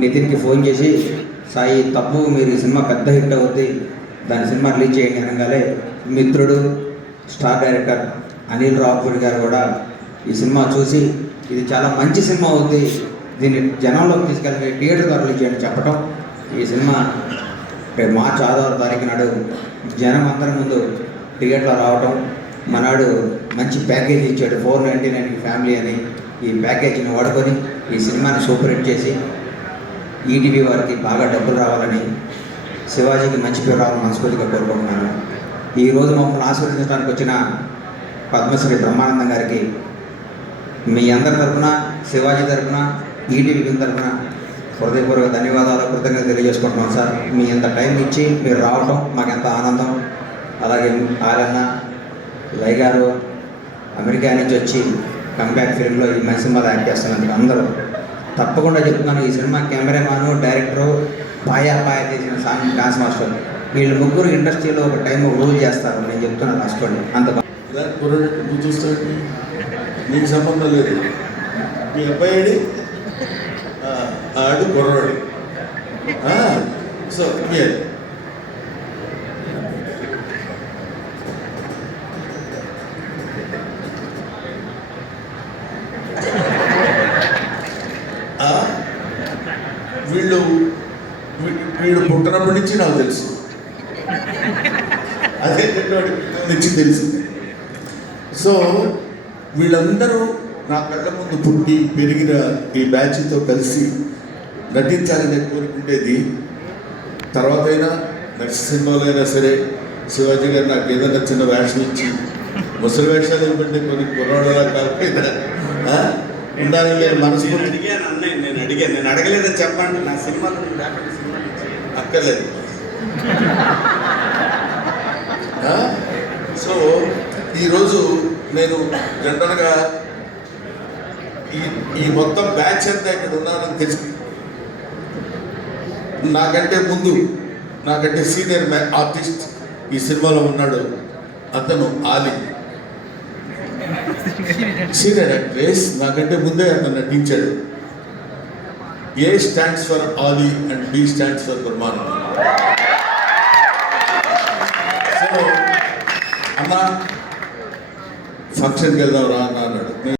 నితిన్కి phone చేసి, సాయి తప్పు మీరు ఈ సినిమా పెద్ద హిట్ అవుద్ది, దాని సినిమా రిలీజ్ చేయండి అనగానే మిత్రుడు స్టార్ డైరెక్టర్ అనిల్ రావుపూడి గారు కూడా ఈ సినిమా చూసి ఇది చాలా మంచి సినిమా అవుద్ది, దీన్ని జనంలోకి తీసుకెళ్ళి థియేటర్ ద్వారా రిలీజ్ చేయండి చెప్పటం, ఈ సినిమా మార్చి 6వ తారీఖు నాడు జనం అందరి ముందు థియేటర్లో రావటం, మనాడు మంచి ప్యాకేజ్ ఇచ్చాడు 499 ఫ్యామిలీ అని. ఈ ప్యాకేజీని వాడుకొని ఈ సినిమాని సూపర్ హిట్ చేసి ఈటీవీ వారికి బాగా డబ్బులు రావాలని, శివాజీకి మంచి పేరు రావాలని మనస్ఫూర్తిగా కోరుకుంటున్నాను. ఈరోజు మమ్మల్ని ఆశీర్వదించడానికి వచ్చిన పద్మశ్రీ బ్రహ్మానందం గారికి మీ అందరి తరఫున, శివాజీ తరఫున, ఈటీవీ తరఫున హృదయపూర్వక ధన్యవాదాలు, కృతజ్ఞత తెలియజేసుకుంటున్నాం సార్. మీ ఎంత టైం ఇచ్చి మీరు రావటం మాకు ఎంత ఆనందం. అలాగే ఆలన్న లై గారు అమెరికా నుంచి వచ్చి కంబ్యాక్ ఫిల్మ్లో ఈ మంచి సినిమాలో యాక్ట్ చేస్తున్నందుకు అందరూ తప్పకుండా చెప్తున్నాను. ఈ సినిమా కెమెరామాను, డైరెక్టరు, పాయా తీసిన సాంగ్ డాన్స్ మాస్టర్, వీళ్ళు ముగ్గురు ఇండస్ట్రీలో ఒక టైం రూల్ చేస్తారు. నేను చెప్తున్నాను రాసుకోండి. అంత చూస్తాడు నీకు సంబంధం లేదు. మీ అబ్బాయి ఆడు కుర్రాడు. సో వీడు పుట్టినప్పటి నుంచి నాకు తెలుసు, అదే నుంచి తెలిసింది. సో వీళ్ళందరూ నా కళ్ళ ముందు పుట్టి పెరిగిన ఈ బ్యాచ్తో కలిసి నటించాలని కోరుకుంటేది. తర్వాత అయినా నెక్స్ట్ సినిమాలో అయినా సరే శివాజీ గారు నాకు ఏదైనా చిన్న వేషం ఇచ్చి, ముసలి వేషాలు ఇవ్వండి కొన్ని కుర్రాడులా కాకపోయినా ఉండాలని నేను మనసు అడిగాను. అన్నయ్య నేను అడగలేదని చెప్పండి. నా సినిమాలో అక్కర్లేదు. సో ఈరోజు నేను జనరల్గా ఈ మొత్తం బ్యాచ్ అంతా ఇక్కడ ఉన్నానని తెలిసి, నాకంటే ముందు నాకంటే సీనియర్ ఆర్టిస్ట్ ఈ సినిమాలో ఉన్నాడు. అతను ఆలీ, సీనియర్ యాక్ట్రెస్. నాకంటే ముందే అతను నటించాడు. A stands for Ali and B stands for Brahmanandam. So అన్న ఫంక్షన్కి వెళ్దాం రా అన్నారు.